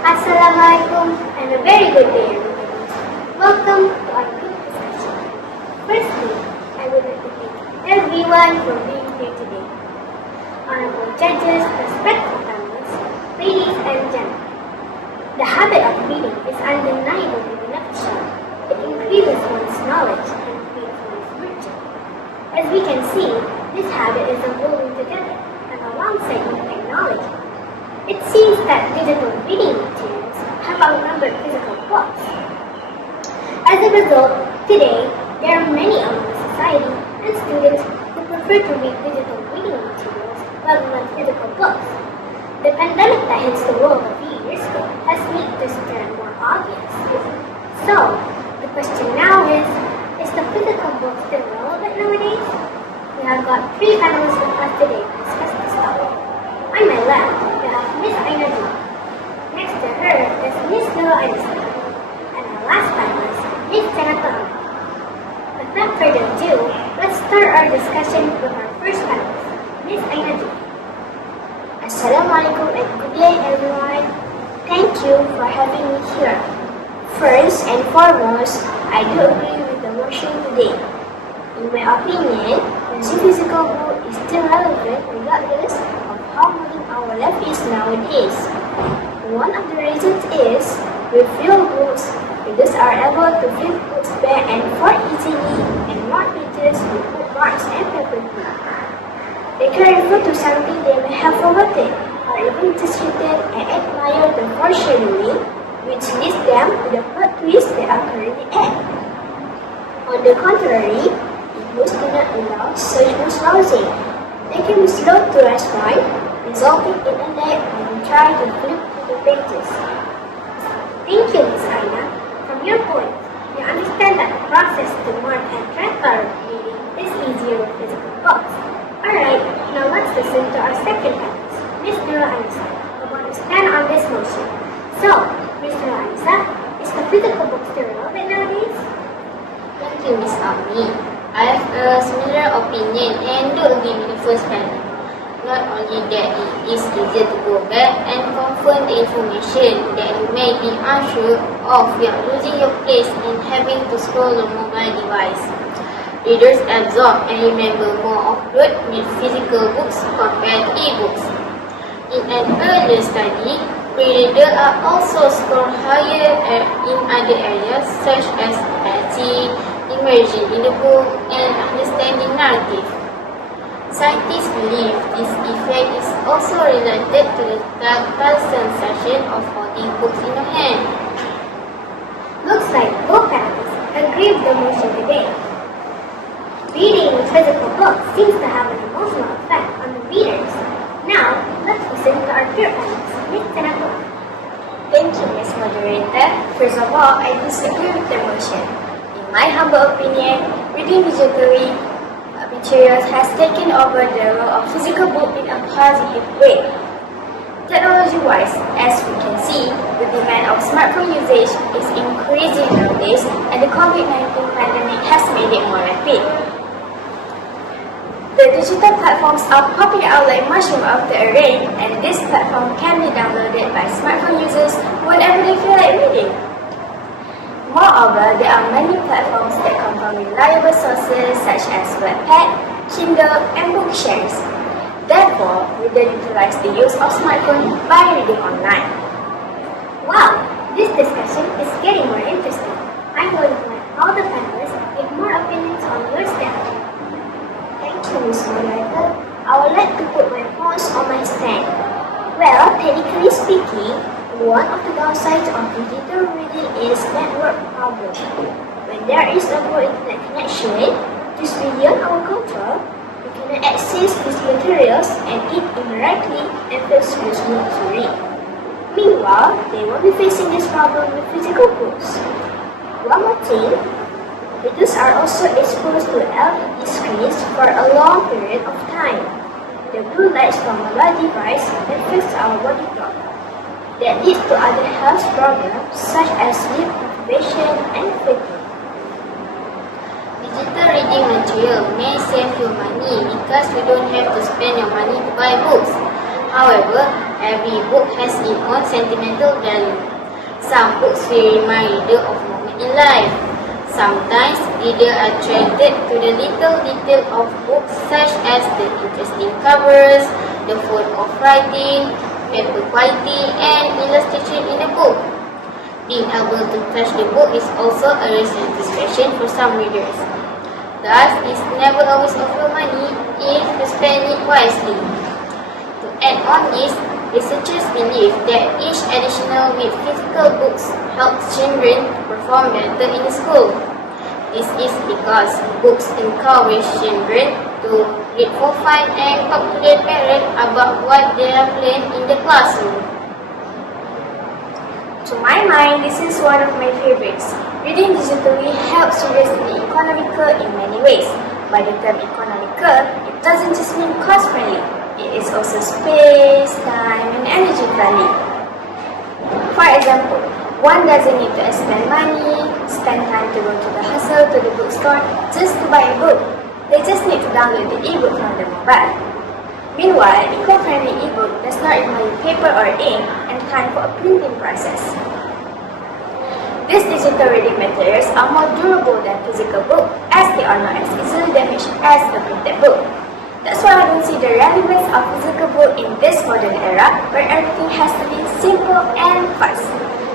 Assalamualaikum and a very good day everybody. Welcome to our group discussion. Firstly, I would like to thank everyone for being here today. Honorable judges, respected panelists, ladies and gentlemen. The habit of reading is undeniably beneficial. It increases one's knowledge and makes one's richer. As we can see, this habit is evolving together and alongside new technology. It seems that digital reading materials have outnumbered physical books. As a result, today, there are many among society and students who prefer to read digital reading materials rather than physical books. The pandemic that hits the world a few years ago has made this trend more obvious. So, the question now is the physical book still relevant nowadays? We have got 3 panelists with us today to discuss this topic. On my left, we have Miss Aina Ju. Next to her is Miss Nila Aisa. And our last panelist, Miss Janata. Without further ado, let's start our discussion with our first panelist, Miss Aina Ju. Assalamualaikum and good day everyone. Thank you for having me here. First and foremost, I do agree with the motion today. In my opinion, the physical book is still relevant regardless of how modern our life is nowadays. One of the reasons is, with real books, readers are able to flip books back and forth easily and mark pages with bookmarks and paper clip. They can refer to something they may have forgotten, or even just read and admire the foreshadowing, which leads them to the plot twist they are currently at. On the contrary, e-books do not allow such browsing. They can be slow to respond, resulting in a lag when you try to flip through the pages. Thank you, Ms. Aina. From your point, you understand that the process to mark and transfer reading is easier with physical books. Alright, now let's listen to our second panelist, Ms. Nila Aisa, who want to stand on this motion. So, Ms. Nila Aisa, is the physical book still relevant nowadays? Thank you, Ms. Ami. I have a similar opinion and do agree with the first panel. Not only that it is easier to go back and confirm the information that you may be unsure of without losing your place and having to scroll on mobile device. Readers absorb and remember more of rote with physical books compared to e-books. In an earlier study, readers are also scored higher in other areas such as empathy, immersion in the book, and understanding narrative. Scientists believe this effect is also related to the tactile sensation of holding books in your hand. Looks like both panelists agree with the motion today. Reading with physical books seems to have an emotional effect on the readers. Now, let's listen to our third panelist, Ms. Janata. Thank you, Ms. Moderator. First of all, I disagree with the motion. In my humble opinion, reading digitally materials has taken over the role of physical book in a positive way. Technology-wise, as we can see, the demand of smartphone usage is increasing nowadays, and the COVID-19 pandemic has made it more rapid. The digital platforms are popping out like mushroom after a rain, and this platform can be downloaded by smartphone users whenever they feel like reading. Moreover, there are many platforms that come from reliable sources such as Wattpad, Kindle, and Bookshares. Therefore, readers utilize the use of smartphone by reading online. Wow, this discussion is getting more interesting. I'm going to let all the panelists give more opinions on your stand. Thank you, Ms. Moderator. I would like to put my points on my stand. Well, technically speaking, one of the downsides of digital reading is network problem. When there is a poor internet connection, which is beyond our control, we cannot access these materials and it indirectly affects users to read. Meanwhile, they won't be facing this problem with physical books. One more thing, readers are also exposed to LED screens for a long period of time. The blue lights from mobile device affects our body clock. That leads to other health problems such as sleep deprivation and fatigue. Digital reading material may save you money because you don't have to spend your money to buy books. However, Every book has its own sentimental value. Some books will remind reader of moments in life. Sometimes readers are attracted to the little detail of books such as the interesting covers, the flow of writing, paper quality, and illustration in the book. Being able to touch the book is also a real satisfaction for some readers. Thus, it's never always of your money if you spend it wisely. To add on this, researchers believe that each additional with physical books helps children to perform better in school. This is because books encourage children to read for fun and talk to their parents about what they have learned in the classroom. To my mind, this is one of my favorites. Reading digitally helps students to be economical in many ways. By the term economical, it doesn't just mean cost-friendly. It is also space, time, and energy friendly. For example, one doesn't need to spend money, spend time to go to the hustle to the bookstore just to buy a book. They just need to download the ebook from the mobile. Meanwhile, eco-friendly ebook does not require paper or ink and time for a printing process. These digital reading materials are more durable than physical book as they are not as easily damaged as a printed book. That's why I don't see the relevance of physical book in this modern era where everything has to be simple and fast.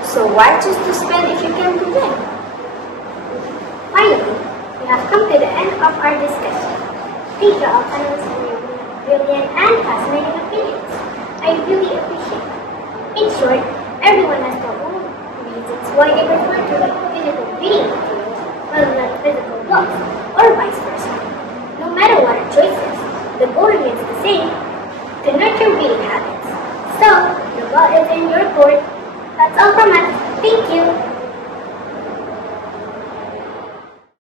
So why choose to spend if you can prevent? Finally, we have come to the end of our discussion. Thank you all panelists for your brilliant and fascinating opinions. I really appreciate it. In short, everyone has their own reasons why they prefer to read physical reading materials rather than physical books, or vice versa. No matter what our choice is, the goal remains the same: to nurture reading habits. So, the ball is in your court. That's all from us. Thank you.